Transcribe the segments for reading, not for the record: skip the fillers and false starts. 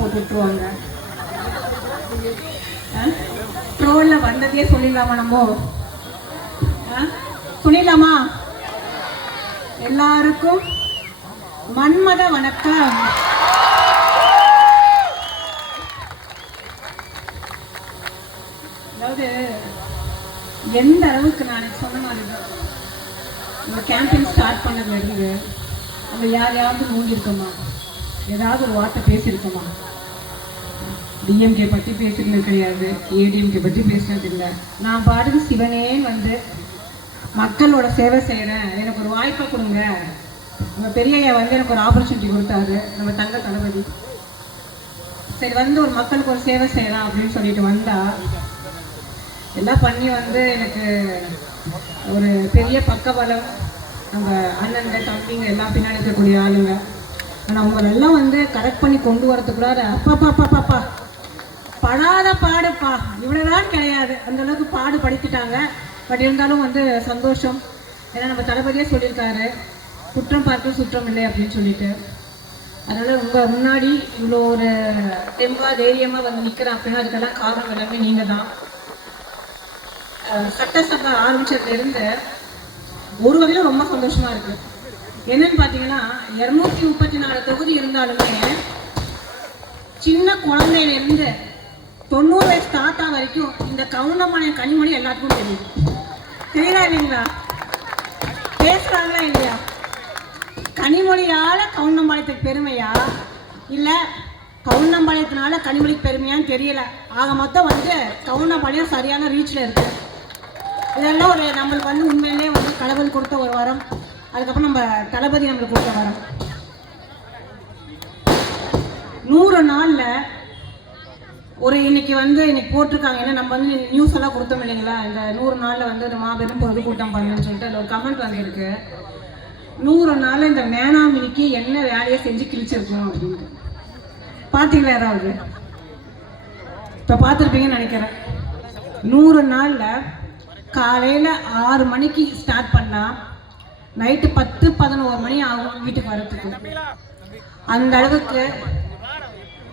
போட்டு விட்டுருவாங்க. ட்ரோல்ல வந்ததே சொல்லிடலாமா? நம்ம சொல்லிடலாமா? எல்லாருக்கும் மன்மத வணக்கம். அதாவது எந்த அளவுக்கு நான் சொன்ன மாதிரி நம்ம கேம்பெயின் ஸ்டார்ட் பண்ணதுல இருந்து நம்ம யாரையாவது மூங்கியிருக்கோமா? ஏதாவது ஒரு வார்த்தை பேசியிருக்கோமா? டிஎம்கே பற்றி பேசுறது கிடையாது, ஏடிஎம்கே பற்றி பேசுறது இல்லை. நான் பாட்டுக்கு சிவனேன்னு வந்து மக்களோட சேவை செய்கிறேன், எனக்கு ஒரு வாய்ப்பை கொடுங்க. நம்ம பெரியய்யா வந்து எனக்கு ஒரு ஆப்பர்ச்சுனிட்டி கொடுத்தாரு, நம்ம தங்க தளபதி. சரி வந்து ஒரு மக்களுக்கு ஒரு சேவை செய்யலாம் அப்படின்னு சொல்லிட்டு வந்தா எல்லாம் பண்ணி வந்து எனக்கு ஒரு பெரிய பக்கபலம் நம்ம அண்ணன் தம்பிங்க எல்லாம் பின்னாடி இருக்கக்கூடிய ஆளுங்க. ஆனால் அவங்களெல்லாம் வந்து கரெக்ட் பண்ணி கொண்டு வரதுக்குள்ளார அப்பா படாத பாடுப்பா இவ்வளோதான் கிடையாது, அந்தளவுக்கு பாடு படித்துட்டாங்க. பட் இருந்தாலும் வந்து சந்தோஷம். ஏன்னா நம்ம தளபதியே சொல்லியிருக்காரு, குற்றம் பார்த்து சுற்றம் இல்லை அப்படின்னு சொல்லிட்டு. அதனால் உங்கள் முன்னாடி இவ்வளோ ஒரு தெம்பாக தைரியமாக வந்து நிற்கிறேன் அப்படின்னா அதுக்கெல்லாம் காரணம் எல்லாமே நீங்கள் தான். சட்டசபை ஆரம்பிச்சதுலேருந்து ஒரு வகையில் ரொம்ப சந்தோஷமாக இருக்குது. என்னன்னு பார்த்தீங்கன்னா 234 தொகுதி இருந்தாலுமே சின்ன குழந்தையிலேருந்து 90 வயசு தாத்தா வரைக்கும் இந்த கவுண்டமலை கனிமொழி எல்லாத்துக்கும் தெரியும். தெரியலா இல்லைங்களா? பேசுகிறாங்களா இல்லையா? கனிமொழியால் கவுண்டம்பாளையத்துக்கு பெருமையா இல்லை கவுண்டம்பாளையத்தினால கனிமொழிக்கு பெருமையான்னு தெரியல. ஆக மொத்தம் வந்து கவுண்டம்பாளையம் சரியான ரீச்சில் இருக்குது. இதெல்லாம் ஒரு நம்மளுக்கு வந்து உண்மையிலே வந்து கடவுள் கொடுத்த ஒரு வரம். அதுக்கப்புறம் நம்ம தளபதி நம்மளுக்கு கொடுத்த வரம். 100 நாளில் ஒரு இன்னைக்கு போட்டிருக்காங்க. ஏன்னா நம்ம வந்து நியூஸ் எல்லாம் கொடுத்தோம் இல்லைங்களா? இந்த 100 நாளில் வந்து இந்த மாபெரும் பொதுக்கூட்டம் பண்ணுன்னு சொல்லிட்டு அதில் ஒரு கமெண்ட் வந்திருக்கு. 100 நாளில் இந்த மேனாமினிக்கு என்ன வேலையை செஞ்சு கிழிச்சிருக்கணும் அப்படின்ட்டு. பார்த்தீங்களா யாராவது? இப்போ பார்த்துருப்பீங்கன்னு நினைக்கிறேன். 100 நாளில் காலையில் 6 மணிக்கு ஸ்டார்ட் பண்ணால் நைட்டு 10-11 மணி ஆகும் வீட்டுக்கு வரத்துக்கு. அந்த அளவுக்கு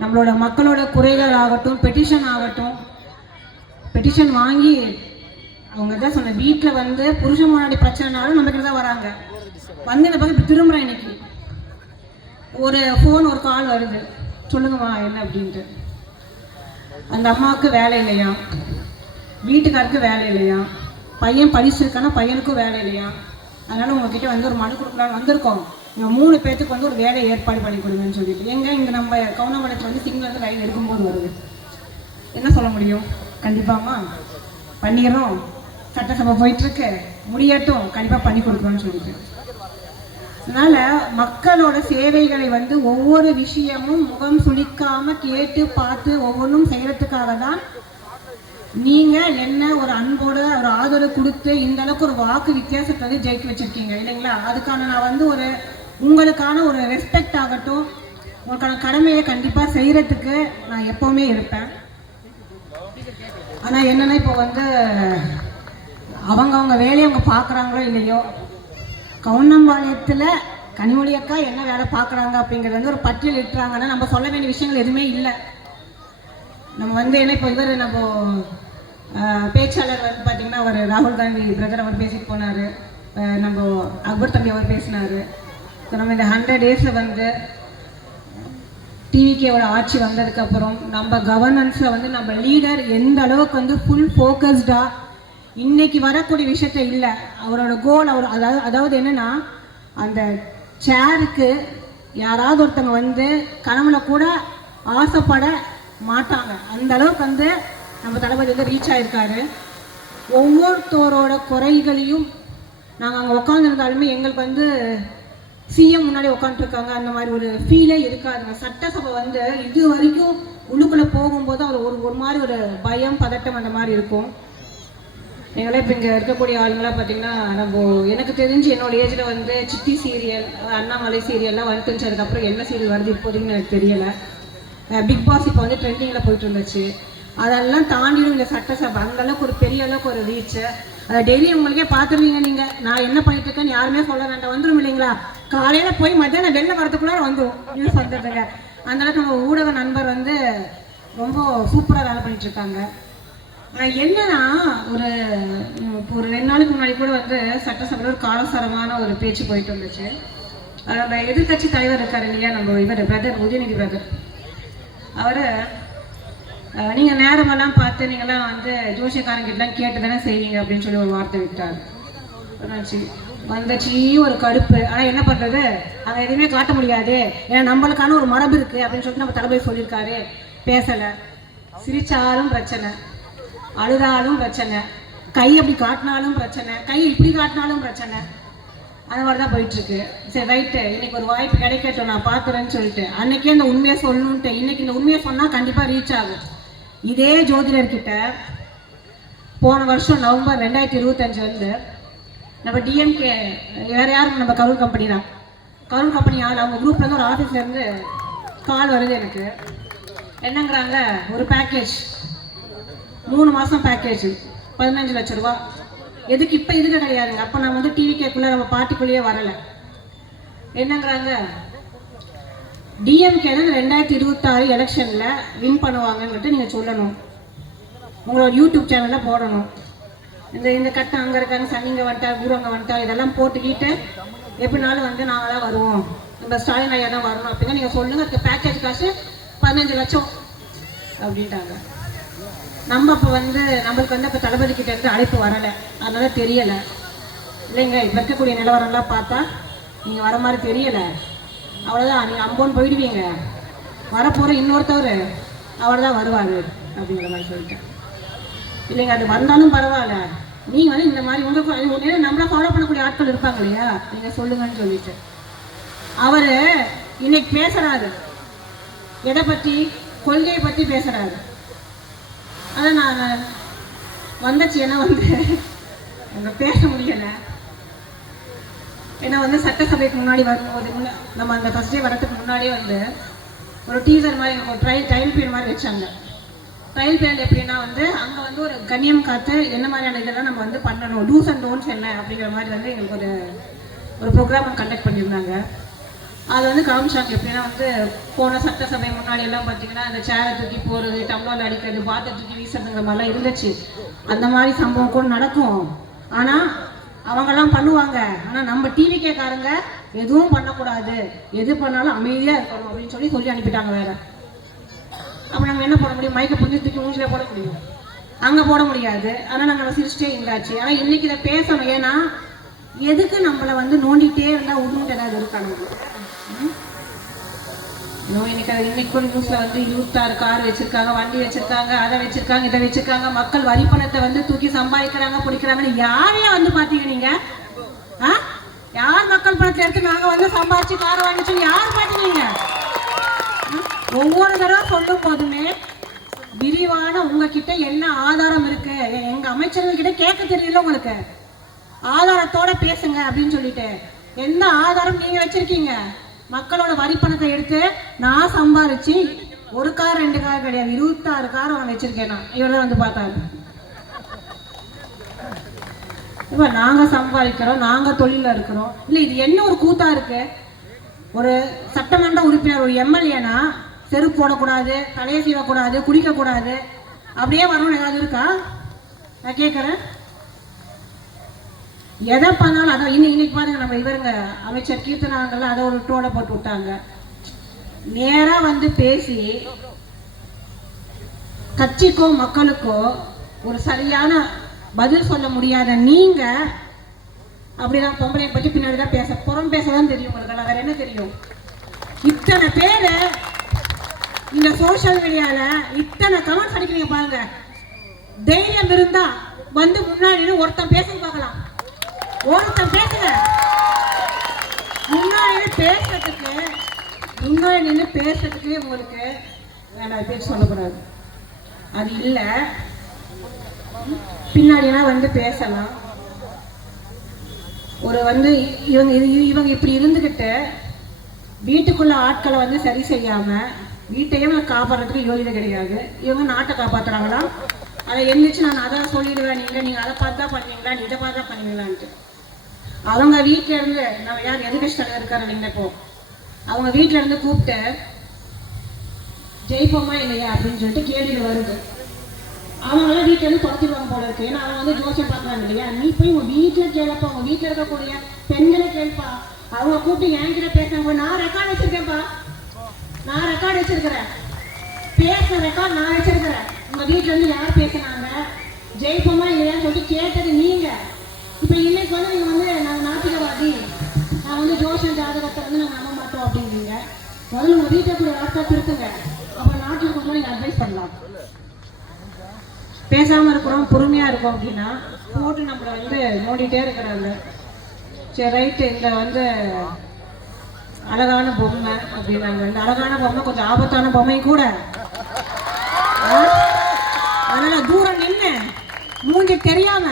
நம்மளோட மக்களோட குறைகள் ஆகட்டும், பெட்டிஷன் வாங்கி அவங்க தான் சொன்ன வீட்டில் வந்து புருஷன் முன்னாடி பிரச்சனைனாலும் நம்ம கிட்ட தான் வராங்க. வந்து இந்த பக்கம் திரும்புகிறேன். இன்னைக்கு ஒரு ஃபோன் ஒரு கால் வருது, சொல்லுங்கம்மா என்ன அப்படின்ட்டு. அந்த அம்மாவுக்கு வேலை இல்லையா, வீட்டுக்காருக்கு வேலை இல்லையா, பையன் படிச்சிருக்கானா பையனுக்கும் வேலை இல்லையா, அதனால் உங்ககிட்ட வந்து ஒரு மனு கொடுக்கலான்னு வந்திருக்கோம். இங்கே 3 பேர்த்துக்கு வந்து ஒரு வேலையை ஏற்பாடு பண்ணி கொடுங்கன்னு சொல்லிட்டு. எங்கே இங்கே நம்ம கவுண்டமலையத்தில் வந்து சிங்கிள் வந்து லைன் எடுக்கும்போது வருது. என்ன சொல்ல முடியும்? கண்டிப்பாம்மா பண்ணிடுறோம், சட்டசபை போயிட்டுருக்கு, முடியட்டும், கண்டிப்பாக பண்ணி கொடுக்குறோன்னு சொல்லிட்டு. அதனால் மக்களோட சேவைகளை வந்து ஒவ்வொரு விஷயமும் முகம் சுளிக்காமல் கேட்டு பார்த்து ஒவ்வொன்றும் செய்கிறதுக்காக தான் நீங்கள் என்ன ஒரு அன்போட ஒரு ஆதரவு கொடுத்து இந்த அளவுக்கு ஒரு வாக்கு வித்தியாசத்தை வந்து ஜெயிக்க வச்சுருக்கீங்க இல்லைங்களா? அதுக்கான நான் வந்து ஒரு உங்களுக்கான ஒரு ரெஸ்பெக்ட் ஆகட்டும், உங்களுக்கான கடமையை கண்டிப்பாக செய்கிறதுக்கு நான் எப்போவுமே இருப்பேன். ஆனால் என்னென்னா இப்போ வந்து அவங்க வேலையை அவங்க பார்க்குறாங்களோ இல்லையோ, கவுண்டம்பாளையத்தில் கனிமொழி அக்கா என்ன வேலை பார்க்குறாங்க அப்படிங்கிறது வந்து ஒரு பட்டியல் இட்டுறாங்கன்னா நம்ம சொல்ல வேண்டிய விஷயங்கள் எதுவுமே இல்லை. நம்ம வந்து என்ன இப்போ நம்ம பேச்சாளர் வந்து பார்த்திங்கன்னா அவர் ராகுல் காந்தி பிரதர் அவர் பேசிட்டு போனார், நம்ம அக்பர் தம்பி அவர் பேசினார். ஸோ நம்ம இந்த 100 டேஸில் வந்து டிவிகேவோட ஆட்சி வந்ததுக்கப்புறம் நம்ம கவர்னன்ஸில் வந்து நம்ம லீடர் எந்த அளவுக்கு வந்து ஃபுல் ஃபோக்கஸ்டாக இன்றைக்கி வரக்கூடிய விஷயத்த இல்லை, அவரோட கோல் அவர் அதாவது என்னென்னா அந்த சேருக்கு யாராவது ஒருத்தங்க வந்து கனவுல கூட ஆசைப்பட மாட்டாங்க. அந்த அளவுக்கு வந்து நம்ம தளபதி வந்து ரீச் ஆகிருக்காரு. ஒவ்வொருத்தரோட குறைகளையும் நாங்கள் அங்கே உட்காந்துருந்தாலுமே எங்களுக்கு வந்து சிஎம் முன்னாடி உட்காந்துருக்காங்க அந்த மாதிரி ஒரு ஃபீலே இருக்காதுங்க. சட்டசபை வந்து இது வரைக்கும் உள்ளுக்குள்ளே போகும்போது அவர் ஒரு மாதிரி ஒரு பயம் பதட்டம் அந்த மாதிரி இருக்கும். எங்களாம் இப்போ இங்கே இருக்கக்கூடிய ஆளுங்களாம் பார்த்திங்கன்னா நம்ம எனக்கு தெரிஞ்சு என்னோடய ஏஜில் வந்து சித்தி சீரியல், அண்ணாமலை சீரியல்லாம் வந்துச்சு. அதுக்கப்புறம் என்ன சீரியல் வருது இப்போதைன்னு எனக்கு தெரியலை. பிக் பாஸ் இப்போ வந்து ட்ரெண்டிங்கில் போயிட்டு இருந்துச்சு. அதெல்லாம் தாண்டிடும் இந்த சட்டசபை அந்தளவுக்கு ஒரு பெரிய அளவுக்கு ஒரு ரீச்சு. அதை டெய்லி உங்களுக்கே பார்த்துருவீங்க. நீங்கள் நான் என்ன பண்ணிட்டு இருக்கேன்னு யாருமே சொல்ல வேண்டாம், வந்துடும் இல்லைங்களா? காலையில் போய் மத்தியானம் வெளில வரதுக்குள்ளார வந்துடும் நியூஸ் வந்துடுங்க. அந்த அளவுக்கு நம்ம ஊடக நண்பர் வந்து ரொம்ப சூப்பராக வேலை பண்ணிட்டு இருக்காங்க. என்னன்னா ஒரு 2 நாளுக்கு முன்னாடி கூட வந்து சட்டசபையில் ஒரு காலசாரமான ஒரு பேச்சு போயிட்டு வந்துச்சு. நம்ம எதிர்கட்சி தலைவர் இருக்கார் இல்லையா, நம்ம இவர் பிரதர் உதயநிதி பிரதர், அவர் நீங்கள் நேரமெல்லாம் பார்த்து நீங்கள்லாம் வந்து ஜோசியக்காரங்கிட்டலாம் கேட்டு தானே செய்வீங்க அப்படின்னு சொல்லி ஒரு வார்த்தை விட்டார். வந்துச்சு ஒரு கடுப்பு. ஆனால் என்ன பண்ணுறது, அதை எதுவுமே காட்ட முடியாது, ஏன்னா நம்மளுக்கான ஒரு மரபு இருக்குது அப்படின்னு சொல்லிட்டு நம்ம தளபதி சொல்லியிருக்காரு. பேசலை, சிரிச்சாலும் பிரச்சனை, அழுதாலும் பிரச்சனை, கை அப்படி காட்டினாலும் பிரச்சனை, கை இப்படி காட்டினாலும் பிரச்சனை. அந்த மாதிரி தான் போயிட்டுருக்கு. சரி ரைட்டு, இன்னைக்கு ஒரு வாய்ப்பு கிடைக்கட்டும், நான் பார்க்குறேன்னு சொல்லிட்டு அன்னைக்கே இந்த உண்மையை சொல்லணுன்ட்டு இன்னைக்கு இந்த உண்மையை சொன்னால் கண்டிப்பாக ரீச் ஆகும். இதே ஜோதிடர்கிட்ட போன வருஷம் நவம்பர் 2025 வந்து நம்ம டிஎம்கே வேறு யாரும் நம்ம கரூர் கம்பெனி தான், கரூர் கம்பெனி ஆள் அவங்க குரூப்லேருந்து ஒரு ஆஃபீஸ்லேருந்து கால் வருது எனக்கு. என்னங்கிறாங்க, ஒரு பேக்கேஜ் 3 மாதம் பேக்கேஜ் 15 லட்ச ரூபா. எதுக்கு இப்போ இதுக்கு கிடையாதுங்க, அப்போ நான் வந்து டிவிகேக்குள்ளே நம்ம பார்ட்டிக்குள்ளேயே வரலை. என்னங்கிறாங்க, டிஎம்கே 2026 எலெக்ஷனில் வின் பண்ணுவாங்கன்ட்டு நீங்கள் சொல்லணும், உங்களோட யூடியூப் சேனலில் போடணும். இந்த கட்டம் அங்கே இருக்காங்க, சனிங்க வந்துட்டா, குரு அங்கே வந்துட்டா, இதெல்லாம் போட்டுக்கிட்டு எப்படினாலும் வந்து நாங்களாம் வருவோம், நம்ம ஸ்டாலின் ஐயா தான் வரணும் அப்படின்னா நீங்கள் சொல்லுங்கள். அதுக்கு பேக்கேஜ் காசு 15 லட்சம் அப்படின்ட்டாங்க. நம்ம இப்போ வந்து நம்மளுக்கு வந்து இப்போ தளபதி கிட்ட இருந்து அழைப்பு வரலை, அதனால தெரியலை இல்லைங்க. இப்போ இருக்கக்கூடிய நிலவரம்லாம் பார்த்தா நீங்கள் வர மாதிரி தெரியலை, அவ்வளோதான், நீங்கள் அம்போன்னு போயிடுவீங்க, வரப்போகிற இன்னொருத்தவர் அவர் தான் வருவார் அப்படிங்கிற மாதிரி சொல்லிட்டேன். இல்லைங்க, அது வந்தாலும் பரவாயில்ல, நீங்கள் வந்து இந்த மாதிரி உங்களுக்கு நம்மளை ஃபாலோ பண்ணக்கூடிய ஆட்கள் இருப்பாங்க இல்லையா, நீங்கள் சொல்லுங்கன்னு சொல்லிட்டு அவர் இன்னைக்கு பேசுகிறாரு. எதை பற்றி, கொள்கையை பற்றி பேசுகிறாரு. அதை நான் வந்துச்சு, ஏன்னா வந்து அங்கே பேச முடியலை. ஏன்னா வந்து சட்டசபைக்கு முன்னாடி வரும்போது நம்ம அந்த ஃபர்ஸ்ட் டே வரதுக்கு முன்னாடியே வந்து ஒரு டீசர் மாதிரி ஒரு ட்ரையல் பீரியட் மாதிரி வச்சாங்க. ட்ரையல் பீரியட் எப்படின்னா வந்து அங்கே வந்து ஒரு கண்ணியம் காத்து என்ன மாதிரியான இதெல்லாம் நம்ம வந்து பண்ணணும், டூஸ் அண்ட் டோன்ட்ஸ் என்ன அப்படிங்கிற மாதிரி வந்து எங்களுக்கு ஒரு ப்ரோக்ராம் கண்டக்ட் பண்ணியிருந்தாங்க. அது வந்து காமிச்சாங்க. எப்படின்னா வந்து போன சட்டசபை முன்னாடி எல்லாம் பார்த்தீங்கன்னா அந்த சேரை தூக்கி போகிறது, டம்ளர் அடிக்கிறது, பாத்தை தூக்கி வீசுறதுங்கிற மாதிரிலாம் இருந்துச்சு. அந்த மாதிரி சம்பவம் கூட நடக்கும், ஆனால் அவங்கெல்லாம் பண்ணுவாங்க. ஆனால் நம்ம டிவிகேக்காரங்க எதுவும் பண்ணக்கூடாது, எது பண்ணாலும் அமைதியாக இருக்கணும் அப்படின்னு சொல்லி அனுப்பிட்டாங்க வேற. அப்போ நம்ம என்ன போட முடியும், மைக்கை புரிஞ்சு தூக்கி மூஞ்சில போட முடியும், அங்கே போட முடியாது. ஆனால் நாங்கள் சிரிச்சிட்டே இருந்தாச்சு. ஆனால் இன்னைக்கு இதை பேசணும், ஏன்னா எதுக்கு நம்மளை வந்து நோண்டிகிட்டே இருந்தால் உருண்டு ஏதாவது இருக்காங்க. இன்னைக்கு கூட நியூஸ்ல வந்து 26 கார் வச்சிருக்காங்க, வண்டி வச்சிருக்காங்க, அதை வச்சிருக்காங்க, இதை வச்சிருக்காங்க, மக்கள் வரி பணத்தை வந்து தூக்கி சம்பாதிக்கிறாங்க, பிடிக்கிறாங்கன்னு யாரையா வந்து பாத்தீங்க நீங்க? யார் மக்கள் பணத்தை எடுத்து நாங்க வந்து சம்பாதிச்சு காரை வாங்கிச்சு யார் பாத்தீங்க? ஒவ்வொரு தடவை சொல்லும் போதுமே விரிவான உங்ககிட்ட என்ன ஆதாரம் இருக்கு, எங்க அமைச்சர்கள் கிட்ட கேட்க தெரியல உங்களுக்கு, ஆதாரத்தோட பேசுங்க அப்படின்னு சொல்லிட்டு. எந்த ஆதாரம் நீங்க வச்சிருக்கீங்க? மக்களோட வரி பணத்தை எடுத்து நான் சம்பாதிச்சு 1 கார் 2 கார் கிடையாது, 26 கார் அவன் வச்சிருக்கேன் நான். இவரெல்லாம் வந்து பார்த்தாரு. இப்போ நாங்க சம்பாதிக்கிறோம், நாங்க தொழில இருக்கிறோம். இல்லை இது என்ன ஒரு கூத்தா இருக்கு? ஒரு சட்டமன்ற உறுப்பினர், ஒரு எம்எல்ஏனா செருப்பு போடக்கூடாது, தலையை சீவக்கூடாது, குடிக்கக்கூடாது, அப்படியே வரணும்னு ஏதாவது இருக்கா? நான் கேட்குறேன். எதை பண்ணாலும் அதான் இன்னைக்கு பாருங்க, நம்ம இவருங்க அமைச்சர் கீர்த்தனாங்கள்லாம் அதை ஒரு ட்ரோலை போட்டு விட்டாங்க. நேரா வந்து பேசி கட்சிக்கோ மக்களுக்கோ ஒரு சரியான பதில் சொல்ல முடியாத நீங்க அப்படிதான் பொம்பளை பற்றி பின்னாடிதான் புறம் பேசதான் தெரியும் உங்களுக்கு. வேற என்ன தெரியும்? இத்தனை பேரு இந்த சோசியல் மீடியால இத்தனை கமெண்ட்ஸ் அடிக்கிறீங்க பாருங்க. தைரியம் இருந்தா வந்து முன்னாடி ஒருத்தன் பேச பார்க்கலாம், ஒருத்தன் பேசுங்க. முன்னாடி நின்று பேசுறதுக்கு உங்களுக்கு வேண்டாம், பேச்சு சொல்லக்கூடாது, அது இல்லை. பின்னாடினா வந்து பேசலாம். ஒரு வந்து இவங்க இப்படி இருந்துகிட்டு வீட்டுக்குள்ள ஆட்களை வந்து சரி செய்யாம வீட்டையும் காப்பாற்றுறதுக்கு யோகிதை கிடையாது. இவங்க நாட்டை காப்பாற்றுறாங்களா? அதை எந்திரிச்சு நான் அதை சொல்லிடுவேன், நீங்க அதை பார்த்தா பண்ணுவீங்களா, நீ இதை பார்த்தா பண்ணுவீங்களான்ட்டு. அவங்க வீட்டில இருந்து நம்ம யார் எதுகட்சி தலைவர் இருக்காரு இல்லைங்க, இப்போ அவங்க வீட்டில இருந்து கூப்பிட்டு ஜெயிப்போமா இல்லையா அப்படின்னு சொல்லிட்டு கேள்விகள் வருது. அவங்களாம் வீட்டில் இருந்து துரத்திடுவாங்க போல இருக்கு. ஏன்னா அவங்க வந்து ஜோசியம் பார்க்குறாங்க இல்லையா. நீ போய் உங்கள் வீட்டில் கேளப்பா, உங்கள் வீட்டில் இருக்கக்கூடிய பெண்களை கேள்ப்பா. அவங்க கூப்பிட்டு என்கிட்ட பேசுறாங்க. நான் ரெக்கார்டு வச்சிருக்கேன்ப்பா, நான் ரெக்கார்டு வச்சிருக்கிறேன், பேசுற ரெக்கார்டு நான் வச்சிருக்கிறேன். உங்கள் வீட்டில் இருந்து யார் பேசுனாங்க, ஜெயிப்போமா இல்லையான்னு சொல்லிட்டு கேட்டது நீங்க. இப்போ இன்னைக்கு வந்து நீங்கள் வந்து நாங்கள் நாத்திகவாதி, நான் வந்து ஜோசியம் ஜாதகத்தை வந்து நாங்கள் நம்ப மாட்டோம் அப்படிங்கிறீங்க. முதல்ல உங்கள் வீட்டில் கூட ஆட்கள் திருத்துங்க, அப்புறம் நாட்டில் கொஞ்சம் நீங்கள் அட்வைஸ் பண்ணலாம். பேசாமல் இருக்கிறோம், பொறுமையாக இருக்கும் அப்படின்னா போட்டு நம்மளை வந்து நோண்டிகிட்டே இருக்கிறாங்க. சரி ரைட்டு, இந்த வந்து அழகான பொம்மை அப்படின்னாங்க. இந்த அழகான பொம்மை கொஞ்சம் ஆபத்தான பொம்மையும் கூட. அதனால தூரம் நின்று மூஞ்சி தெரியாம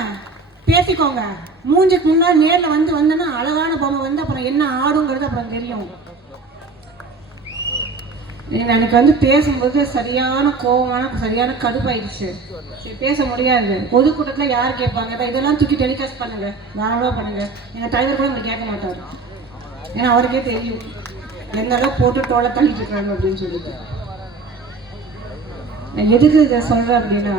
பேசிக்கோங்க. மூஞ்சிக்கு முன்னாடி நேரில் வந்தேன்னா அழகான பொம்மை வந்து அப்புறம் என்ன ஆடுங்கிறது அப்புறம் தெரியும். எனக்கு வந்து பேசும்போது சரியான கோபமான சரியான கடுப்பாயிடுச்சு. சரி பேச முடியாது. பொதுக்கூட்டத்தில் யார் கேட்பாங்க, இதெல்லாம் தூக்கி டெலிகாஸ்ட் பண்ணுங்க, தாராளமாக பண்ணுங்க. எங்கள் தலைவர் கூட உங்களுக்கு கேட்க மாட்டார். ஏன்னா அவருக்கே தெரியும் எந்த அளவுக்கு போட்டு டோலை தள்ளிட்டு இருக்காங்க அப்படின்னு சொல்லிட்டு. நான் எதுக்கு இதை சொல்கிறேன் அப்படின்னா,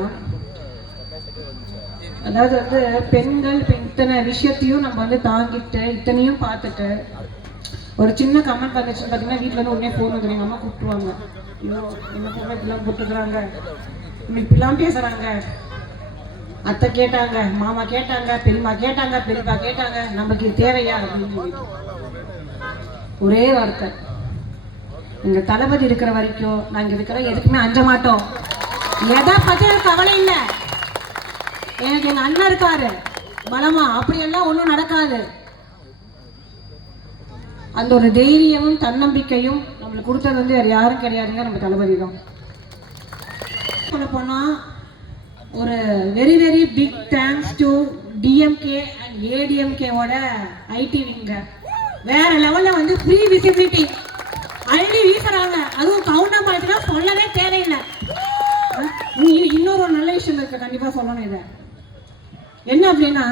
அதாவது வந்து பெண்கள் இத்தனை விஷயத்தையும் நம்ம வந்து தாங்கிட்டு இத்தனையும் பார்த்துட்டு ஒரு சின்ன கமெண்ட் வந்துச்சுன்னு பார்த்தீங்கன்னா வீட்டில் வந்து உடனே ஃபோன் வந்து எங்கள் அம்மா கூப்பிட்டுருவாங்க. ஐயோ என்ன பொண்ணு இப்படிலாம் போட்டுக்கிறாங்க, இப்படிலாம் பேசுகிறாங்க, அத்தை கேட்டாங்க, மாமா கேட்டாங்க, பெரியம்மா கேட்டாங்க, பெரியப்பா கேட்டாங்க, நமக்கு தேவையா அப்படின்னு சொல்லிட்டு ஒரே வார்த்தை. எங்கள் தளபதி இருக்கிற வரைக்கும் நாங்கள் இருக்கிற எதுக்குமே அஞ்ச மாட்டோம். எதை பற்றி எனக்கு கவலை இல்லை. எனக்கு எங்கள் அண்ணன் இருக்காரு பலமா, அப்படியெல்லாம் ஒன்றும் நடக்காது. அந்த ஒரு தைரியமும் தன்னம்பிக்கையும் நம்மளுக்கு கொடுத்தது வந்து வேறு யாரும் கிடையாதுங்க, நம்ம தளபதி தான். சொல்ல போனால் ஒரு very very big thanks to DMK and ஏடிஎம்கேவோட ஐடி விங்க. வேற லெவலில் வந்து ஃப்ரீ விசிபிலிட்டி அள்ளி வீசுறாங்க. அதுவும் கவுண்டம்பாளையத்துல சொல்லவே தேவையில்லை. இன்னொரு ஒரு நல்ல விஷயம் இருக்கு, கண்டிப்பாக சொல்லணும். இதை என்ன அப்படின்னா,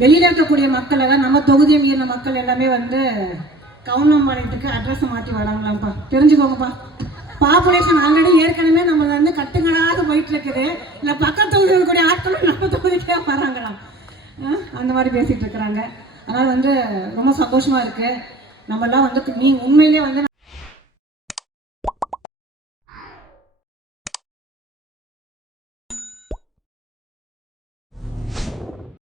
வெளியில் இருக்கக்கூடிய மக்களை தான் நம்ம தொகுதியை மீறின மக்கள் எல்லாமே வந்து கவுண்டம்பாளையத்துக்கு அட்ரஸை மாற்றி வராங்களாம்ப்பா. தெரிஞ்சுக்கோங்கப்பா. பாப்புலேஷன் ஆல்ரெடி ஏற்கனவே நம்ம வந்து கட்டுக்கடாக போயிட்டு இருக்குது. இல்லை பக்கத்து தொகுதி இருக்கக்கூடிய ஆட்களும் நம்ம தொகுதிக்கே வராங்களாம். அந்த மாதிரி பேசிட்டு இருக்கிறாங்க. அதனால் வந்து ரொம்ப சந்தோஷமா இருக்கு. நம்மெல்லாம் வந்து நீ உண்மையிலே வந்து